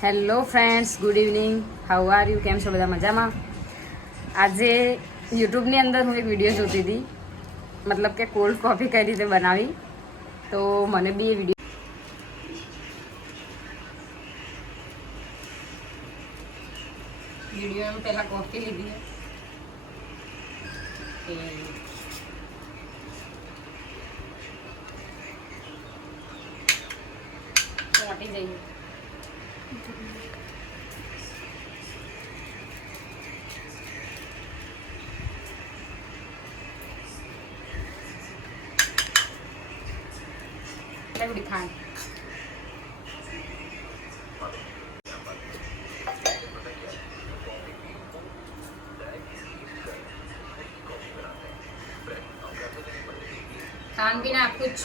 hello friends good evening how are you કેમ છો બધા મજામાં આજે યુટ્યુબની અંદર હું એક વિડીયો જોતી હતી મતલબ કે કોલ્ડ કોફી કઈ રીતે બનાવી તો મને બી એ વિડીયો વિડીયોમાં પહેલાં કોફી લીધી છે એ ચોંટી જઈએ ഇവിടെ ഖാൻ खान बिना कुछ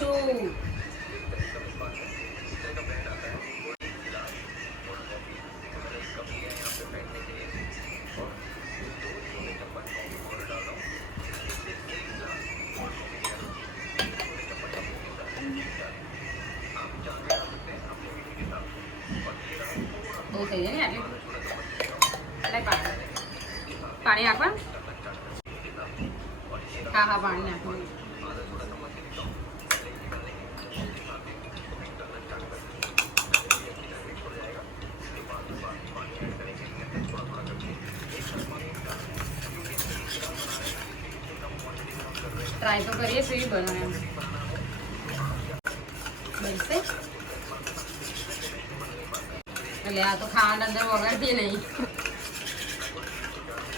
ટ્રાય તો કરીએ છીએ બને એમ. બનશે? એટલે આ તો ખાવાના અંદર વગાડતી નહીં.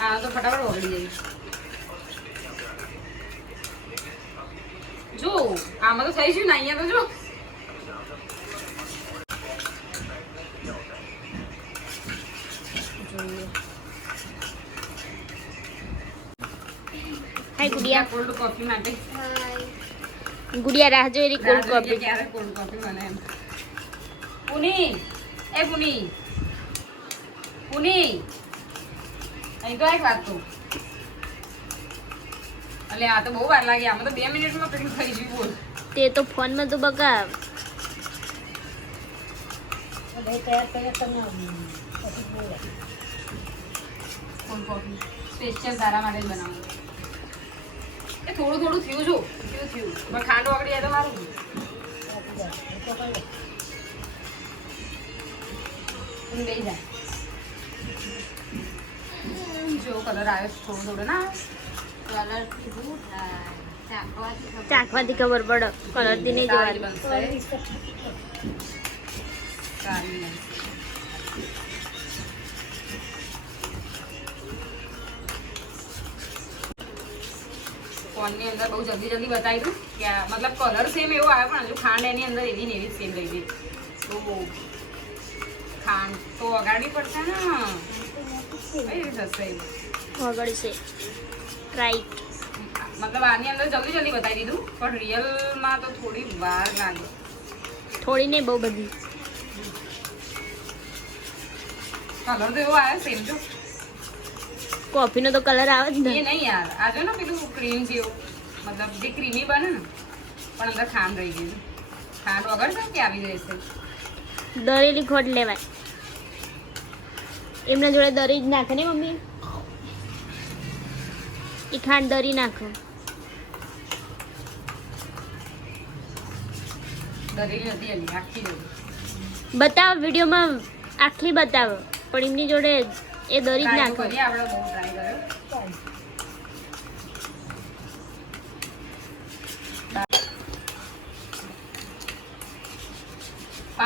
આ તો ફટાફટ વગડી જાય. જો, આમાં તો થઈ ગયું ને, અહીંયા તો જો. જોઈએ. હાય ગુડિયા કોલ્ડ કોફી માટે ગુડિયા રાહ જોઈ રહી કોલ્ડ રાહ જોઈએ કોફી ક્યારે કોલ્ડ કોફી બને એમ પુની એ પુની પુની અહીં તો એક વાત તું એટલે આ તો બહુ વાર લાગી આમાં તો બે મિનિટમાં પેલું થઈ ગયું બોલ તે તો ફોનમાં તો બકા કોલ્ડ કોફી સ્પેશિયલ તારા માટે જ બનાવું એ થોડું થોડું થયું જો થયું થયું. પણ ખાંડ વાગડી તો મારું. બે જાય જો. કલર આવ્યો થોડો થોડો ના. ચાખવાથી ખબર પડે. કલરથી નહીં સારી જોવાની. ફોનની અંદર બહુ જલ્દી જલ્દી બતાવી દઉં કે મતલબ કલર સેમ એવો આવ્યો પણ હજુ ખાંડ એની અંદર એવી ને એવી સેમ રહી ગઈ. તો ખાંડ તો વગાડવી પડશે ને? કઈ રીતે થશે વગાડશે રાઈટ મતલબ આની અંદર જલ્દી જલ્દી બતાવી દીધું પણ રિયલમાં તો થોડી વાર લાગે. થોડી નહીં બહુ બધી. કલર તો એવો આવ્યો સેમ જો. કોફીનો તો કલર આવે જ એ નહીં યાર. આ જો ને પેલું ક્રીમ જેવું. મતલબ જે ક્રીમી બને ને પણ અંદર ખાંડ રહી ગયું ખાંડ વગર છે કે આવી જશે દરેલી ખોટ લેવાય. એમના જોડે દરી જ નાખે ને મમ્મી? એ ખાંડ દરી નાખો. બતાવો વિડીયોમાં આખી બતાવો. પણ એમની જોડે એ દરી જ નાખો. કરીએ આપણે બહુ ટ્રાય કર્યો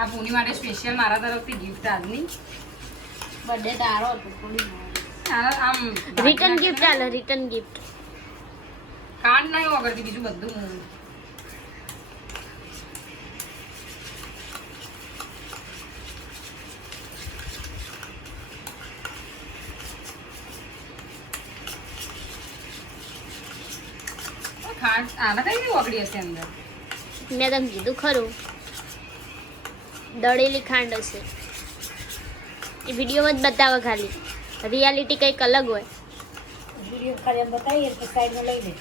આ પૂની માટે સ્પેશિયલ મારા તરફથી ગિફ્ટ આજની બર્થડે તારો હતો થોડી રિટર્ન ગિફ્ટ આલે રિટર્ન ગિફ્ટ કાન નહીં વગરથી બીજું બધું. હું ખાંડ આના કઈ વગડી હશે અંદર. મેં તમને કીધું ખરું. દળેલી ખાંડ હશે. એ વિડીયોમાં જ બતાવે ખાલી. રિયાલિટી કંઈક અલગ હોય. વીડિયો ખાલી એમ બતાવીએ તો સાઈડમાં લઈ લે.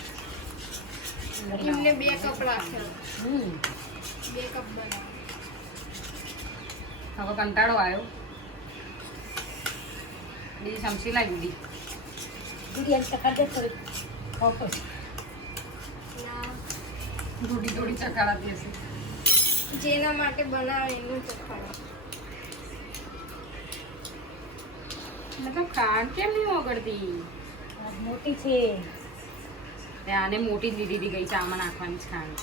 એમને બે કપ રાખ્યો બે કપ બનાવ. હવે કંટાળો આવ્યો. બીજી ચમચી લાવી દીધી બિરયાની ચખાડ દે થોડી ખોખો થોડી હશે જેના માટે બનાવે એનું ચખાડો મતલબ કાન કેમ નહીં ઓગળતી? મોટી છે. આને મોટી જ લીધી ગઈ ગઈ આમાં નાખવાની જ ખાંડ.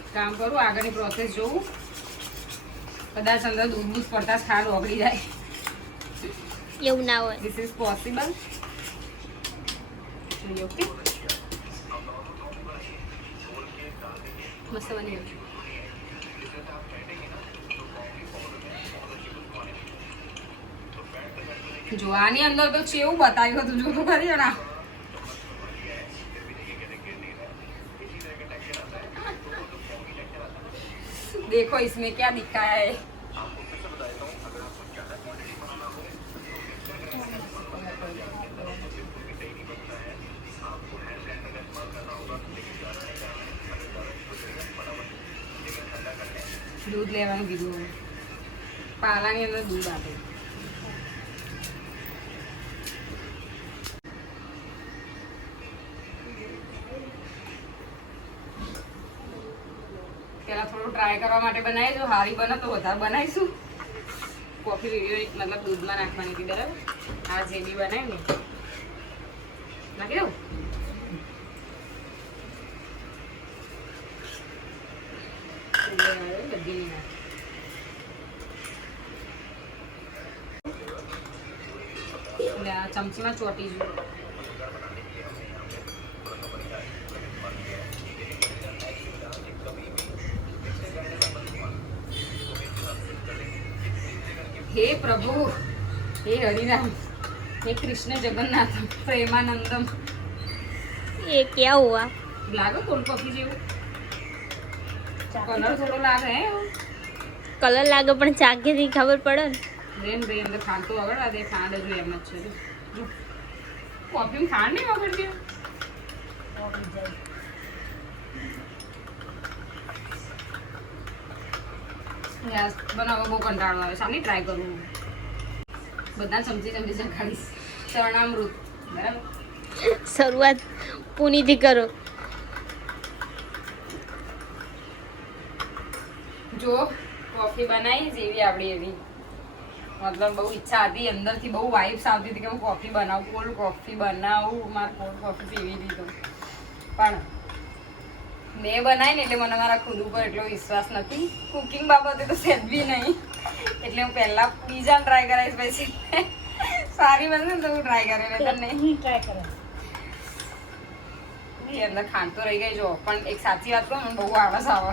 એક કામ કરું આગળની પ્રોસેસ જોઉં. કદાચ અંદર દૂધ દૂધ પડતા જ ખાંડ ઓગળી જાય. એવું ના હોય. ધીસ ઇઝ પોસિબલ ઓકે મસ્ત બની ગયું જો આની અંદર તો ચેવું બતાવ્યું હતું જો તો ખરી ના देखो इसमें क्या दिखाया है દૂધ લેવાનું કીધું. પાલાની અંદર દૂધ આપે. પેલા થોડું ટ્રાય કરવા માટે બનાવી જો હારી બને તો વધારે બનાવીશું. કોફી વીડિયો મતલબ દૂધમાં નાખવાની હતી, બરાબર? આ જે બી બનાવી ને. નાખી બધી चमचना चोटी जो हे प्रभु हे हरिराम हे कृष्ण जगन्नाथ प्रेमानंदम. ये क्या हुआ? लागो कौन कोलकॉफी जीव કલર થોડો લાગે હે કલર લાગે પણ ચાખીથી ખબર પડે ને બેન ભાઈ અંદર ખાંડ તો વગડવા દે ખાંડ હજુ એમ જ છે જો. જો કોફીમાં ખાંડ નહીં વગડતી ઓગળી જાય યાર બનાવવા બહુ કંટાળો આવે સાની ટ્રાય કરું બધા ચમચી ચમચી ચખાડીશ ચરણામૃત બરાબર શરૂઆત પુનીથી કરો જો કોફી બનાવી જેવી આપણી એવી. મતલબ બહુ ઈચ્છા હતી અંદરથી બહુ વાઇબ્સ આવતી હતી કે હું કોફી બનાવું કોલ્ડ કોફી બનાવું મારે કોલ્ડ કોફી પીવી દીધું પણ મેં બનાવી ને એટલે મને મારા ખુદ ઉપર એટલો વિશ્વાસ નથી. કુકિંગ બાબતે તો સેજ બી નહીં. એટલે હું પહેલાં બીજા ટ્રાય કરાવીશ પછી. સારી બને ને તો હું ટ્રાય કરે એટલે નહીં. ટ્રાય કરે. અંદર ખાંડ તો રહી ગઈ જો. પણ એક સાચી વાત કહું મને બહુ આળસ આવે.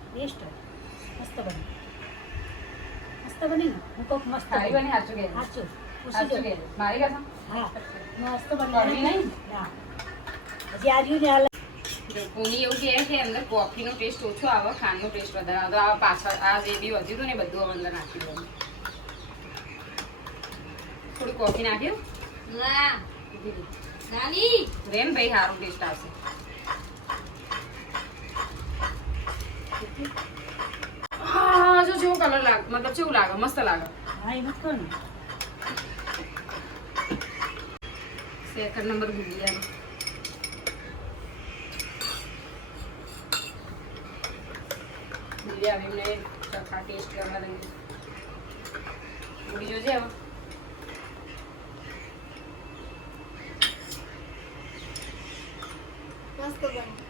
બેસ્ટ મસ્ત બને મસ્ત બને ને હું કોક મસ્ત સારી બની હાચું કે હાચું પૂછી જો મારી કસમ હા મસ્ત બને નહીં? ના હજી આજુ ને હાલ પૂની એવું કહે કે અંદર કોફીનો ટેસ્ટ ઓછો આવે ખાંડનો ટેસ્ટ વધારે આવે આ પાછળ આ જે બી વધ્યું હતું ને બધું હવે અંદર નાખી દઉં થોડી કોફી નાખ્યું ના નાની રેમ ભાઈ સારું ટેસ્ટ આવશે હા જો જેવો કલર લાગે મતલબ કેવું લાગે મસ્ત લાગે હા એમ જ કહું ને સેકન્ડ નંબર ગુલિયા ગુલિયા એમને ચખા ટેસ્ટ કરવા દઈએ થોડી જોજે હવે મસ્ત બને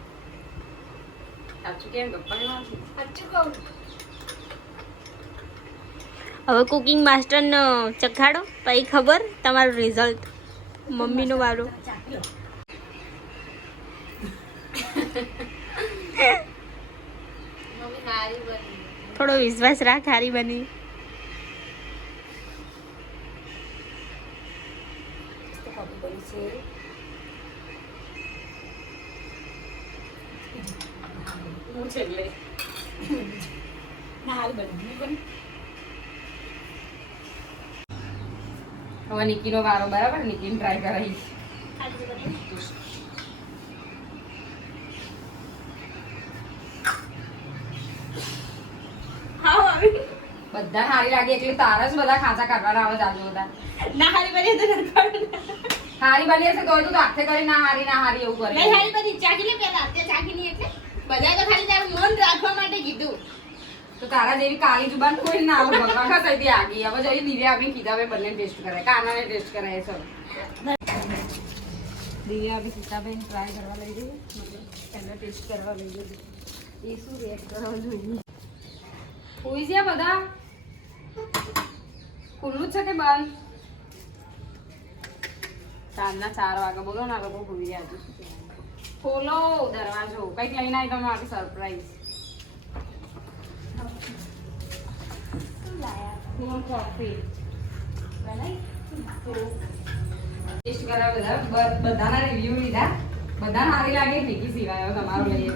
હવે કુકિંગ માસ્ટરનો ચખાડો, પછી ખબર તમારું રિઝલ્ટ મમ્મીનું વારો. થોડો વિશ્વાસ રાખ, હારી બની. છે હું છે એટલે. ના હાલ બની નહીં હવે નિકીનો વારો બરાબર નિકીને ટ્રાય કરાવીશ. બધા હારી લાગે એટલે તારા જ બધા ખાંચા કાઢવાના આવે જાજુ બધા. ના હારી બની તો હારી બની હશે તો તું હાથે કરી ના હારી ના હારી એવું કરે. નહીં બની. ચાકી લે અત્યારે ચાખી નહીં એટલે. બધા તો ખાલી તારું મન રાખવા માટે કીધું. તો તારા જેવી કાળી જુબાન કોઈ ના આવે ભગવાન ખસાઈથી આગી. હવે જઈ દિવ્યા આપી કીધા હવે બંને ટેસ્ટ કરાય. કાનાને ટેસ્ટ કરાય સર દિવ્યા આપી સીતાબેન ટ્રાય કરવા લઈ જઈએ એને ટેસ્ટ કરવા લઈ જઈએ એ શું રિએક્ટ કરવા જોઈએ? હોઈ છે બધા? ખુલ્લું જ છે કે બંધ? સાંજના ચાર વાગે બોલો, ને આ લોકો ગયા હજુ ખોલો દરવાજો. કંઈક લઈને આવી તમે માટે સરપ્રાઈઝ ટેસ્ટ કરાવ્યા બધા. બધાના રિવ્યુ લીધા. બધા સારી લાગે ફીકી સિવાય. તમારું લઈએ?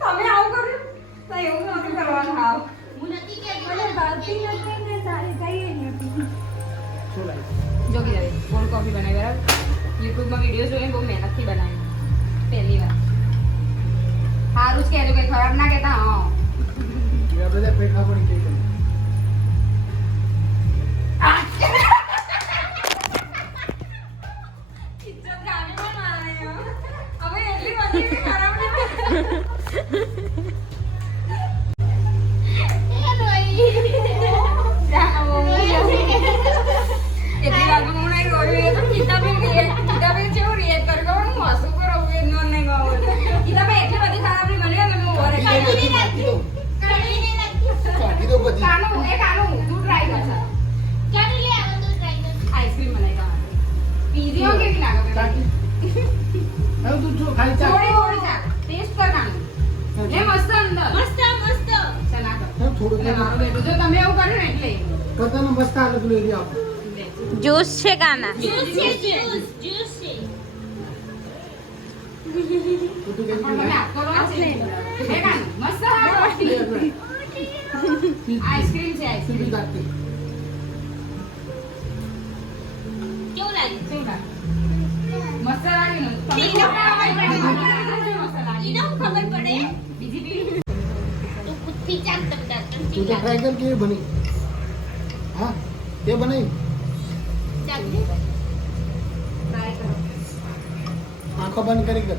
તમે આવું કર્યું? એવું નથી કરવાનું. આવ હું નથી કે જોગી જાવે કોલ્ડ કોફી બનાવી બરાબર યુટ્યુબમાં વિડીયો જોઈને બહુ મહેનતથી બનાવી પહેલી વાર સારું જ કહેજો કંઈ ખરાબ ના કહેતા હા બધા પેઠા પડી ગઈ છે. ઇજ્જત ગાવી ચાખી દો બધી. કાનું એ કાનું તું try કર ચાલ. આઈસ્ક્રીમ બનાવી તમારે પીઝીઓ કેવી લાગે પેલા? ચાખી. હવે તું જો ખાલી ચાખ. થોડી થોડી ચાલ ટેસ્ટ કર કાનું લે મસ્ત અંદર મસ્ત મસ્ત ચાલ આ કર. હવે થોડું એટલે મારું બેટું જો તમે એવું કર્યું ને એટલે પોતાનો મસ્ત આલુ પેલું એરિયો આપો લે. જ્યુસ છે કાના જ્યુસ છે જ્યુસ જ્યુસ છે તો તું કેમ પણ તમે આપતો રહો છે. લે કાનું મસ્ત હા आइसक्रीम से आइसक्रीम। करते क्यों लागी क्यों लागी मस्त लागी ना नीना को खबर पड़े। नीना को खबर पड़े। तू कुछ भी जानता है तू तो फ्राई करके बनी? हाँ ये बनाई आँखों बंद करी कर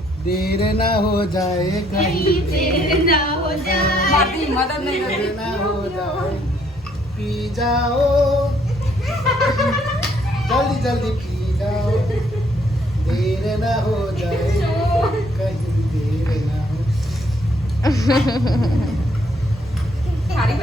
देर ना हो जाए कहीं देर ना हो जाए। मदद नहीं देर ना हो जाए। पी जाओ। जल्दी जल्दी पी जाओ। देर ना हो जाए कहीं देर ना हो। सारी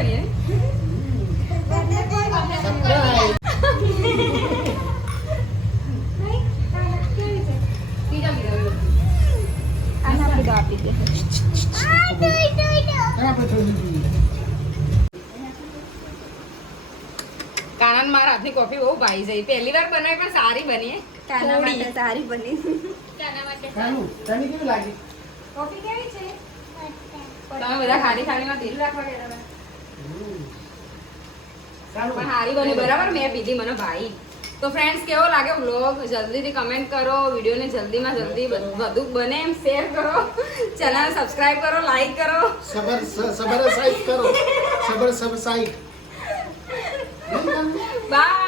કાનન મારા હાથની કોફી બહુ ભાઈ જાય પહેલી વાર બનાવી પણ સારી બની કાના માટે સારી બની. તમે બધા ખાલી ખાલીમાં તેલ રાખવા ગયા સારું પણ સારી. બની બરાબર? મેં પીધી મને ભાઈ. તો ફ્રેન્ડ્સ કેવો લાગે વ્લોગ જલ્દીથી કમેન્ટ કરો વિડીયોને જલ્દીમાં જલ્દી વધુ બને એમ શેર કરો. ચેનલ સબસ્ક્રાઇબ કરો લાઈક કરો. સબર સબર સાઈટ કરો. સબર સબ સાઈટ બાય